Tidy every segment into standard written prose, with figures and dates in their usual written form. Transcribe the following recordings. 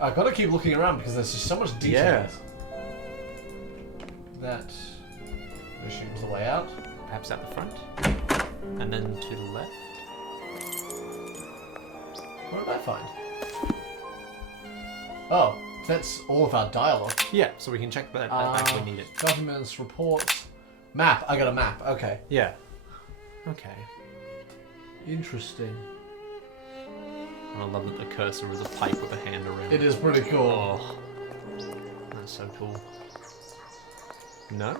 I gotta keep looking around because there's just so much detail. Yeah. That assumes the way out. Perhaps at the front. And then to the left. What did I find? Oh, that's all of our dialogue. Yeah, so we can check that if we need it. Documents, reports, map. I got a map. Okay. Yeah. Okay. Interesting. And I love that the cursor is a pipe with a hand around It is pretty cool. Oh, that's so cool. No?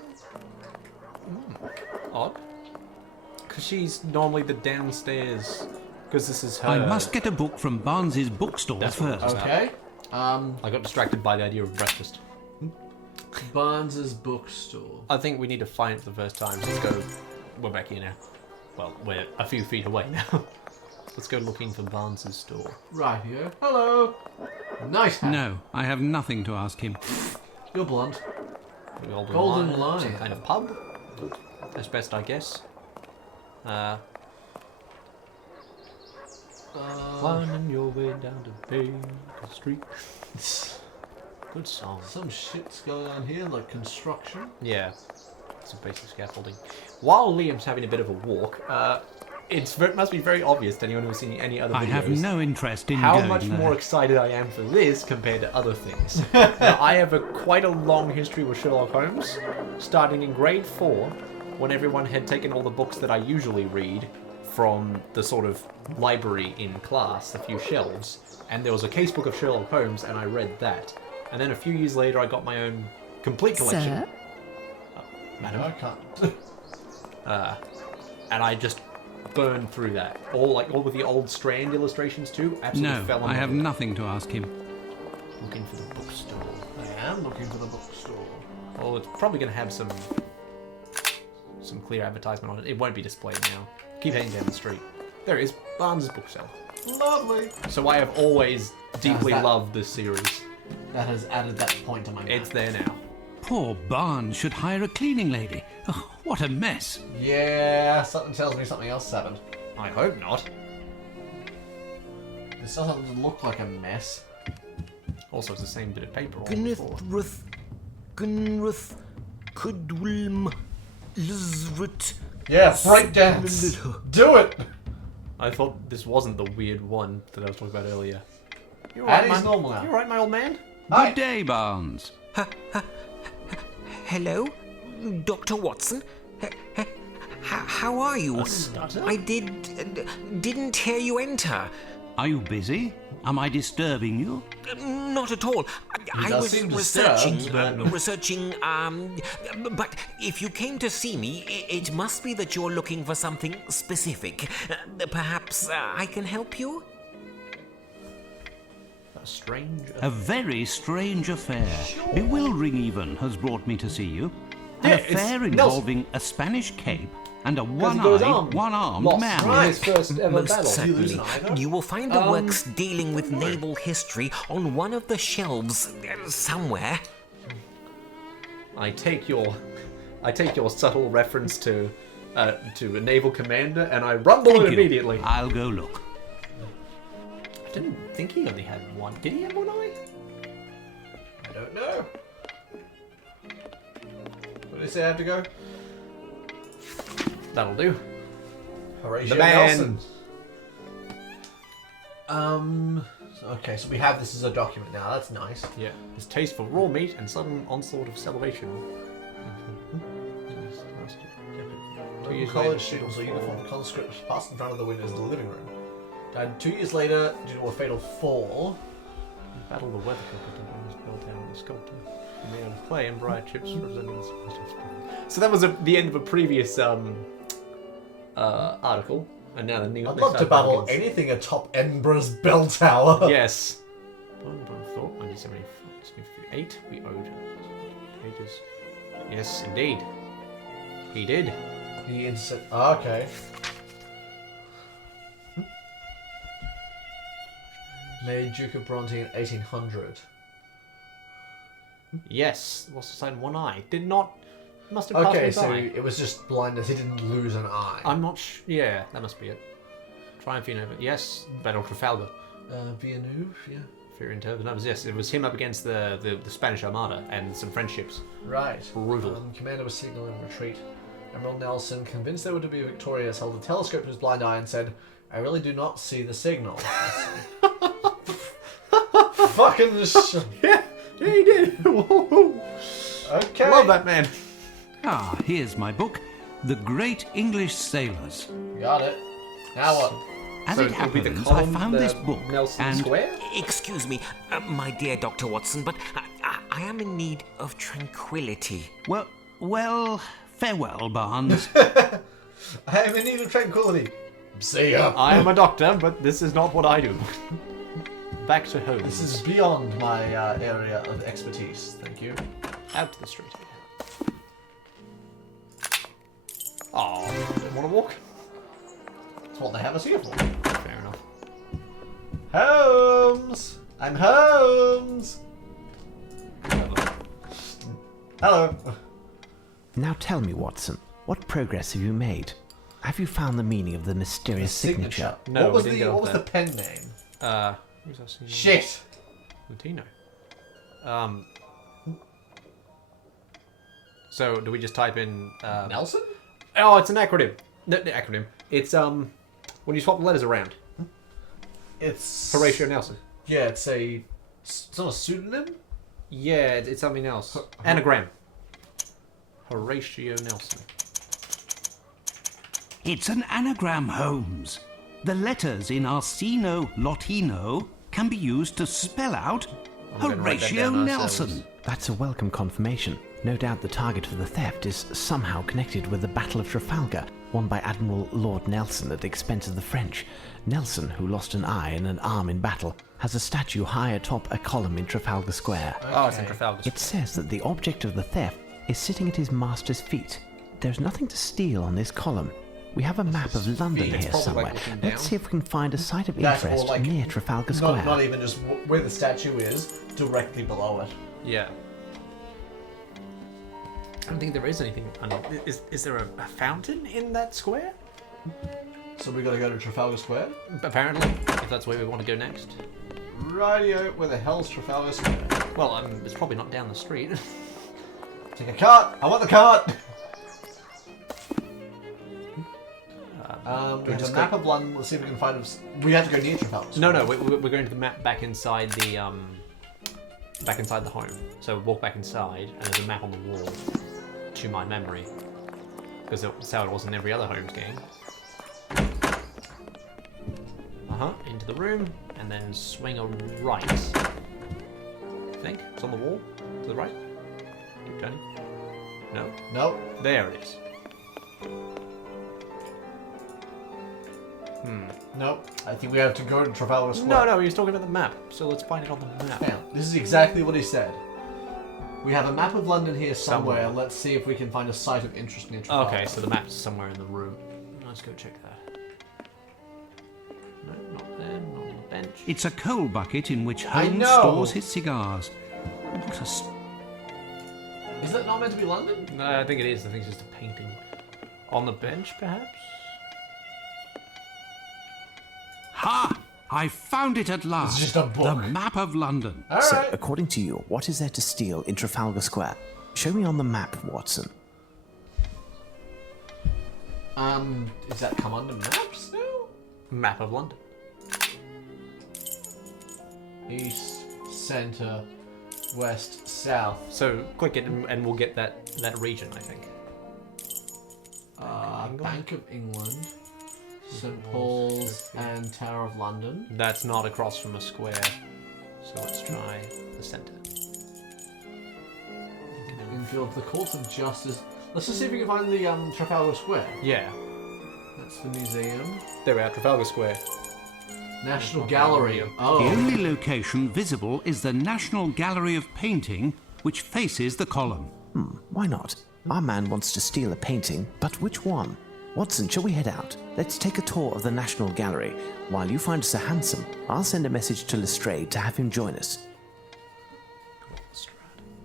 Odd. Because she's normally the downstairs. Because this is her. I must get a book from Barnes's bookstore That's what it first. was. Okay. I got distracted by the idea of breakfast. Barnes's bookstore. I think we need to find it for the first time. Let's go. We're back here now. Well, we're a few feet away now. Let's go looking for Barnes's store. Right here. Hello. Nice hat. No, I have nothing to ask him. You're blonde. Golden Golden Lion. Lion. Some kind of pub. As best I guess. Climbing your way down to Baker Street. Good song. Some shit's going on here, like construction. Yeah. Some basic scaffolding. While Liam's having a bit of a walk, it must be very obvious to anyone who's seen any other videos. I have no interest in how going much there. more excited I am for this compared to other things. Now, I have quite a long history with Sherlock Holmes, starting in grade 4, when everyone had taken all the books that I usually read from the sort of library in class, a few shelves, and there was a casebook of Sherlock Holmes, and I read that. And then a few years later, I got my own complete collection. Sir? Madam. I can't. And I just burned through that. All with the old Strand illustrations too. Absolutely No, fell in I love have with it. nothing to ask him. Looking for the bookstore. I am looking for the bookstore. Well, it's probably going to have some clear advertisement on it. It won't be displayed now. Keep heading down the street. There it is, Barnes' bookseller. Lovely. So I have always deeply that- loved this series. That has added that point to my map. It's there now. Poor Barnes should hire a cleaning lady. Oh, what a mess. Yeah, something tells me something else happened. I hope not. This doesn't look like a mess. Also, it's the same bit of paper on the floor. Gunruth, Kudwilm, Lizrit. Yeah, breakdance. Do it. I thought this wasn't the weird one that I was talking about earlier. You're And right, he's normal now. You're right, my old man. Hi. Good day, Barnes. Hello, Dr. Watson. How are you? A stutter? I didn't hear you enter. Are you busy? Am I disturbing you? Not at all. I does was seem researching. disturbed, But if you came to see me, it must be that you're looking for something specific. Perhaps I can help you. Strange. A very strange affair. Bewildering even has brought me to see you. An Yeah, it's affair Nelson. involving a Spanish cape and a he got his arm one-eyed, one-armed lost. man. Right. His first ever Most battle. certainly. lose either? You will find the works dealing with naval history on one of the shelves somewhere. I take your subtle reference to a naval commander, and I rumble Thank it you. immediately. I'll go look. I didn't think he only had one. Did he have one eye? I don't know. Where did he say I had to go? That'll do. Horatio The man. Nelson. Okay, so we have this as a document now. That's nice. Yeah. His taste for raw meat and sudden onslaught of salivation. 2 years College later, students or uniformed conscripts passed in front of the windows of the living room. Died 2 years later due to a fatal fall. battle the weather carpet was built out of the sculptor. Made out of clay and bright chips representing the spice of spring. So that was the end of a previous article, and now the new. I'd love to battle anything atop Edinburgh's bell tower. Yes. Thought 1978 we owed pages. Yes, indeed. He did. He insert. Okay. Made Duke of Bronte in 1800. Yes, lost his sight in one eye. Did not. Must have passed Okay, his so eye. it was just blindness. He didn't lose an eye. I'm not yeah, that must be it. Triumph over. Yes, Battle of Trafalgar. Villeneuve, yeah. Fear in terms of numbers. Yes, it was him up against the Spanish Armada and some French ships. Right. Brutal. Commander was signaling retreat. Admiral Nelson, convinced they were to be victorious, held a telescope to his blind eye and said, "I really do not see the signal." Fucking Yeah, he did. Okay. I love that man. Ah, here's my book, The Great English Sailors. Got it. Now what? As So it it'll be the happens, I column, found the this book, Nelson and Square. Excuse me, my dear Dr. Watson, but I am in need of tranquility. well, farewell, Barnes. I am in need of tranquility. See ya. I am a doctor, but this is not what I do. Back to home. This is beyond my area of expertise. Thank you. Out to the street. Oh, want to walk? That's what they have us here for. Fair enough. Holmes! I'm Holmes! Hello. Now tell me, Watson, what progress have you made? Have you found the meaning of the mysterious signature? No, what was we didn't the go what with was the pen name? Who's else? Shit. Latino. So do we just type in Nelson? Oh, it's an acronym. No, acronym. It's when you swap the letters around. It's Horatio Nelson. Yeah, it's not a pseudonym. Yeah, it's something else. Anagram. Horatio Nelson. It's an anagram, Holmes. The letters in Arsino Latino can be used to spell out I'm gonna write that Horatio down Nelson. ourselves. That's a welcome confirmation. No doubt the target for the theft is somehow connected with the Battle of Trafalgar, won by Admiral Lord Nelson at the expense of the French. Nelson, who lost an eye and an arm in battle, has a statue high atop a column in Trafalgar Square. Oh, it's in Trafalgar. It says that the object of the theft is sitting at his master's feet. There's nothing to steal on this column. We have a map of London It's here probably somewhere. like looking Let's down. see if we can find a site of That's interest more like near Trafalgar Square. Not even just where the statue is, directly below it. Yeah. I don't think there is anything. Is there a fountain in that square? So we gotta go to Trafalgar Square? Apparently, if that's where we want to go next. Rightio, where the hell's Trafalgar Square? Well, it's probably not down the street. Take a cart! I want the cart! We have a map of London. Let's see if we can find him. We have to go near Trafalgar Square. No, we're going to the map back inside the home. So walk back inside, and there's a map on the wall, to my memory, because that's how it was in every other Holmes game. Into the room, and then swing a right. I think it's on the wall to the right. Keep turning. No, Nope. there it is. Nope. I think we have to go to Trafalgar Square. No, he was talking about the map. So let's find it on the map. Hang on. This is exactly what he said. We have a map of London here somewhere. Somewhere. Let's see if we can find a site of interest near Trafalgar. Okay, so the map's somewhere in the room. Let's go check that. No, not there, not on the bench. It's a coal bucket in which I Holmes know. stores his cigars. What a Is that not meant to be London? No, I think it is. I think it's just a painting. On the bench, perhaps? Ha! I found it at last. just a book. The map of London. All So, right. according to you, what is there to steal in Trafalgar Square? Show me on the map, Watson. Does that come under maps now? Map of London. East, center, west, south. So click it and we'll get that region, I think. Bank of England, St Paul's, and Tower of London. That's not across from a square. So let's try the center. Infield, the Courts of Justice. Let's just see if we can find the Trafalgar Square. Yeah. That's the museum. There we are, Trafalgar Square. National Gallery. The Oh. only location visible is the National Gallery of Painting, which faces the column. Why not? Our man wants to steal a painting, but which one? Watson, shall we head out? Let's take a tour of the National Gallery. While you find us a hansom, I'll send a message to Lestrade to have him join us.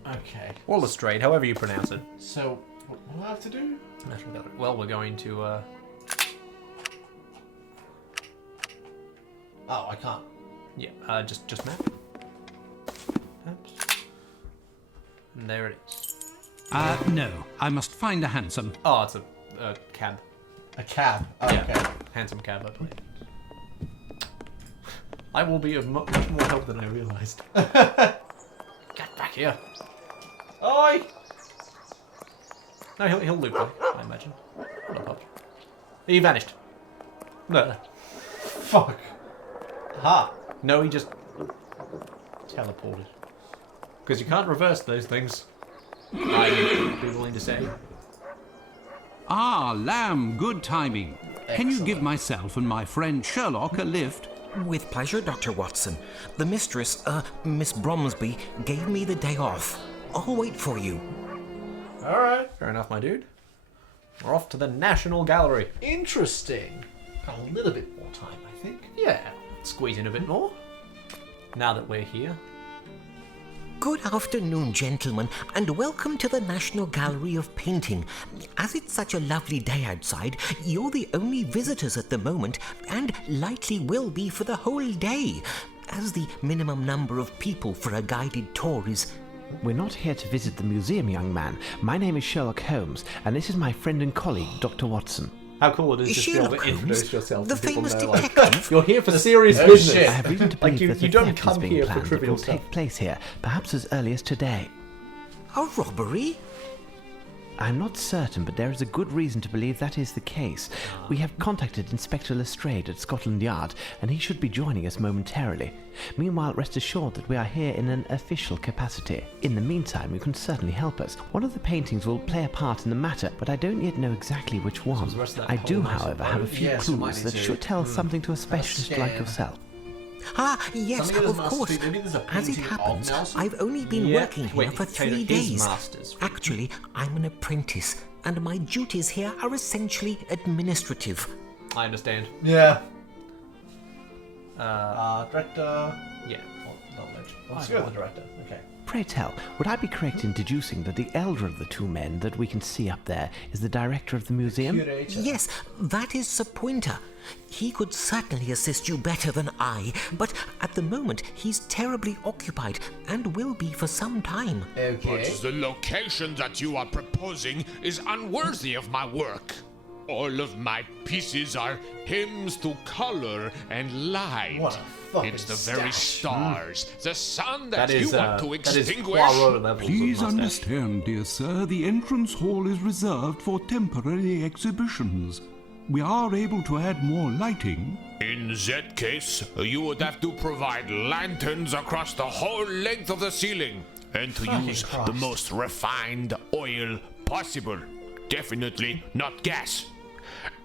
Okay. Or Lestrade, however you pronounce it. So, what do I have to do? National Gallery. Well, we're going to, Oh, I can't. yeah, just map. And there it is. No, I must find a hansom. Oh, it's a cab. A cab. Oh, Yeah. okay. Handsome cab, I believe. I will be of much more help than I realised. Get back here. Oi! No, he'll loop me, I imagine. Not much. He vanished. No. Fuck. Ha. No, he just teleported. Because you can't reverse those things. I'd be willing to say. Ah, Lamb, good timing. Can you give Excellent. myself and my friend Sherlock a lift? With pleasure, Dr. Watson. The mistress, Miss Bromsby, gave me the day off. I'll wait for you. Alright. Fair enough, my dude. We're off to the National Gallery. Interesting. Got a little bit more time, I think. Yeah, squeeze in a bit more. Now that we're here. Good afternoon, gentlemen, and welcome to the National Gallery of Painting. As it's such a lovely day outside, you're the only visitors at the moment, and likely will be for the whole day, as the minimum number of people for a guided tour is... We're not here to visit the museum, young man. My name is Sherlock Holmes, and this is my friend and colleague, Dr. Watson. How cool it is just to be able Sherlock to introduce Holmes, yourself the to people famous know, like, detective. you're here for serious Oh, business. shit. I have reason to Like, believe you that don't a theft come is being here for planned that trivial will stuff. take place here, perhaps as early as today. A robbery? I'm not certain, but there is a good reason to believe that is the case. We have contacted Inspector Lestrade at Scotland Yard, and he should be joining us momentarily. Meanwhile, rest assured that we are here in an official capacity. In the meantime, you can certainly help us. One of the paintings will play a part in the matter, but I don't yet know exactly which one. the rest of that I whole do, nice however, have a road? few Yes, we might clues need that to- should tell something to a specialist like scan. yourself. Ah, yes, Something of must course. be- maybe there's a As it painting of happens, Nelson? I've only been Yeah, working here wait, for Taylor, 3 his days. masters. Actually, I'm an apprentice, and my duties here are essentially administrative. I understand. Yeah. Director. Yeah. Knowledge. Let's go with the director. Okay. Pray tell, would I be correct in deducing that the elder of the two men that we can see up there is the director of the museum? Curator. Yes, that is Sir Pointer. He could certainly assist you better than I, but at the moment he's terribly occupied and will be for some time. Okay. But the location that you are proposing is unworthy of my work. All of my pieces are hymns to color and light. What a fucking It's the very stash. stars, the sun that, That is, you want to that is extinguish. Poirot levels Please of mustache. understand, dear sir, the entrance hall is reserved for temporary exhibitions. We are able to add more lighting. In that case, you would have to provide lanterns across the whole length of the ceiling, and to Fucking use the Christ. most refined oil possible. Definitely not gas.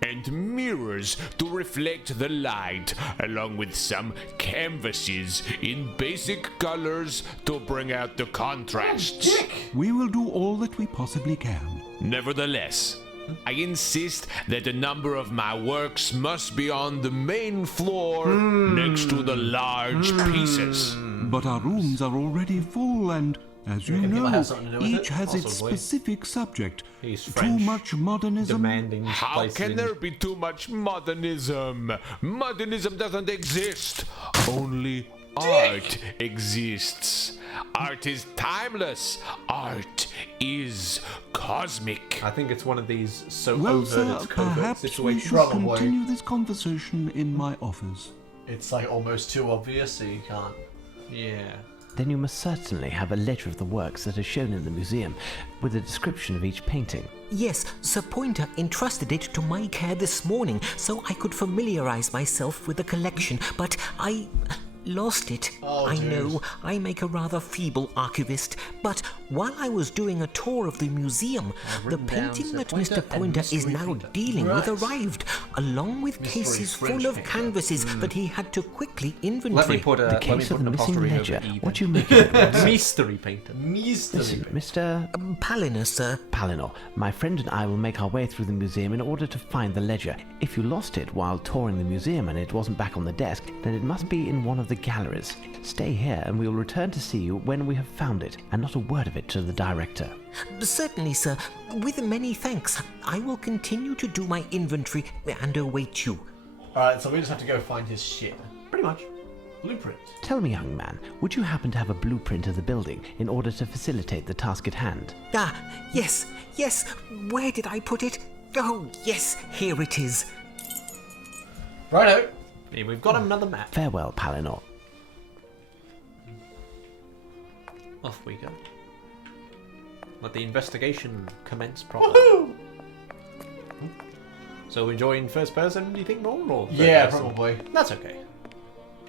And mirrors to reflect the light, along with some canvases in basic colors to bring out the contrasts. We will do all that we possibly can. Nevertheless, I insist that a number of my works must be on the main floor next to the large pieces. But our rooms are already full and, as you reckon he might know, have something to do with each it? has its Possibly. specific subject. He's Too French. much modernism. Demanding How places can in- there be too much modernism? Modernism doesn't exist. Only art exists. Art is timeless. Art is cosmic. I think it's one of these so Well, overt sir, it's covert perhaps we situations. should Probably. continue this conversation in my office. It's like almost too obvious, so you can't. Yeah. Then you must certainly have a ledger of the works that are shown in the museum, with a description of each painting. Yes, Sir Pointer entrusted it to my care this morning so I could familiarize myself with the collection, but I lost it. Oh, I dude. know I make a rather feeble archivist, but while I was doing a tour of the museum, the written down painting Sir that Pointer Mr. and Pointer is Mystery now Painter. dealing with Right. arrived, along with Mystery cases French full of painter. canvases that he had to quickly Let me inventory. put a The let me case put of an the missing apostrophe ledger. over even. What do you make of it, Watson? Mystery painter. Mystery. Listen, Mr. Palinur, sir. Palinor, my friend and I will make our way through the museum in order to find the ledger. If you lost it while touring the museum and it wasn't back on the desk, then it must be in one of the galleries. Stay here and we will return to see you when we have found it, and not a word of it to the director. Certainly, sir. With many thanks, I will continue to do my inventory and await you. Alright, so we just have to go find his shit. Pretty much. Blueprint. Tell me, young man, would you happen to have a blueprint of the building in order to facilitate the task at hand? Ah, yes, yes. Where did I put it? Oh, yes, here it is. Righto. Yeah, we've got another map. Farewell, Palinor. Off we go. Let the investigation commence properly. Woohoo! So enjoying first person, do you think more? Or third Yeah, person? probably. That's okay.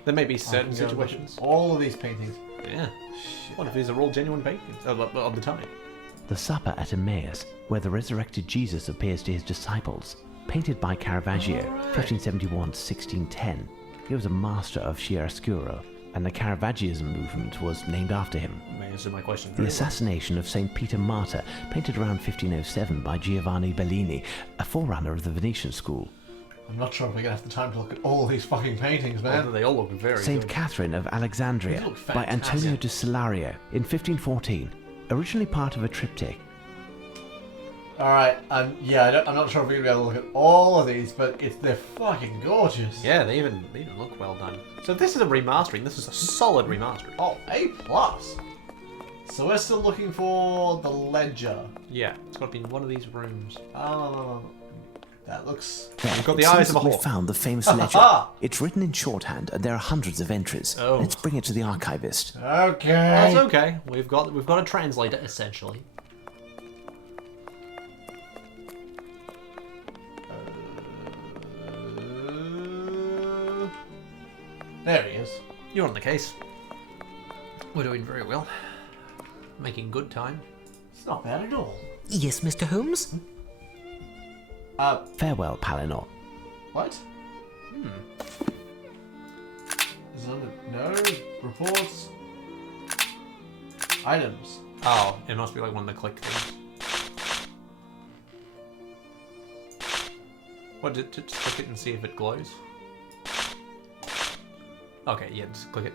There may be certain Yeah, situations. all of these paintings. Yeah. What if these are all genuine paintings of the time? The Supper at Emmaus, where the resurrected Jesus appears to his disciples, painted by Caravaggio, 1571-1610. He was a master of chiaroscuro, and the Caravaggism movement was named after him. May answer my question. The assassination of St. Peter Martyr, painted around 1507 by Giovanni Bellini, a forerunner of the Venetian school. I'm not sure if we're going to have the time to look at all these fucking paintings, man. Although they all look very Saint good. Catherine of They Alexandria look by fantastic. Antonio de Solario in 1514, originally part of a triptych. Alright, yeah, I'm not sure if we're going to be able to look at all of these, but they're fucking gorgeous. Yeah, they even look well done. So this is a remastering. This is a solid remastering. Oh, A+. So we're still looking for the ledger. Yeah, it's got to be in one of these rooms. That looks... There, We've got the it eyes seems of a that we've hawk. found the famous ledger. It's written in shorthand, and there are hundreds of entries. Oh. Let's bring it to the archivist. Okay. That's okay. We've got a translator essentially. There he is. You're on the case. We're doing very well. Making good time. It's not bad at all. Yes, Mr. Holmes? Farewell, Palinor. What? Is it under... No. Reports. Items. Oh, it must be like one of the click things. What? Just click it and see if it glows. Okay, yeah, just click it.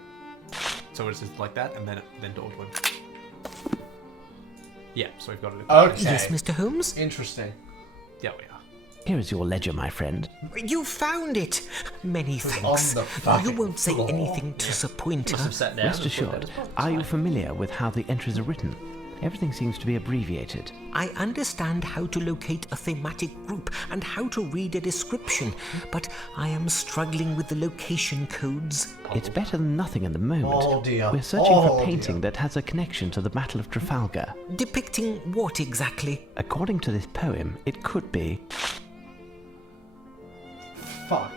So it's just like that, and then to auto one. Yeah, so we've got it. Okay. Yes, Mr. Holmes? Interesting. Yeah, we are. Here is your ledger, my friend. You found it! Many thanks. on the fucking You won't say floor. anything to disappoint Must her. have sat down. Rest and looked at assured, it. Oh, it's are you fine. familiar with how the entries are written? Everything seems to be abbreviated. I understand how to locate a thematic group and how to read a description, but I am struggling with the location codes. It's better than nothing at the moment. Oh dear. We're searching Oh for a painting dear. that has a connection to the Battle of Trafalgar. Depicting what exactly? According to this poem, it could be... Fuck.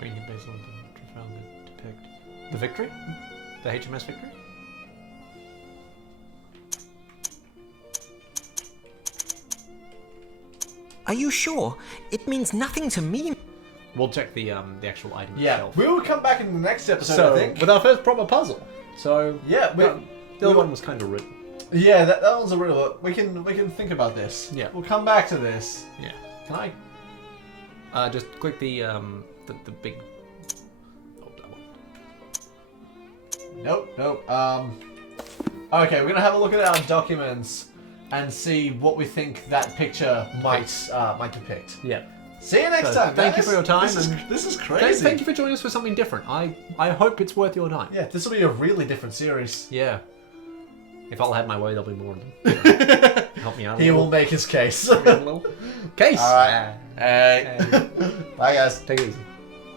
Painting based on the Trafalgar depict the victory, the HMS Victory. Are you sure? It means nothing to me. We'll check the actual item Yeah, itself. we will come back in the next episode, So I think. with our first proper puzzle. So Yeah, the other one was kind of written. Yeah, that one's a real... We can think about this. Yeah. We'll come back to this. Yeah. Can I... Just click the big. Oh, that one. Nope. Okay, we're gonna have a look at our documents and see what we think that picture might depict. Yeah. See you next So, time, thank you guys. for your time, This is and crazy. Thank you for joining us for something different. I hope it's worth your time. Yeah, this will be a really different series. Yeah. If I'll have my way, there'll be more of them. Help me out. He will make his case. Help me out a little. Case. All right. Hey. Bye, guys. Take it easy.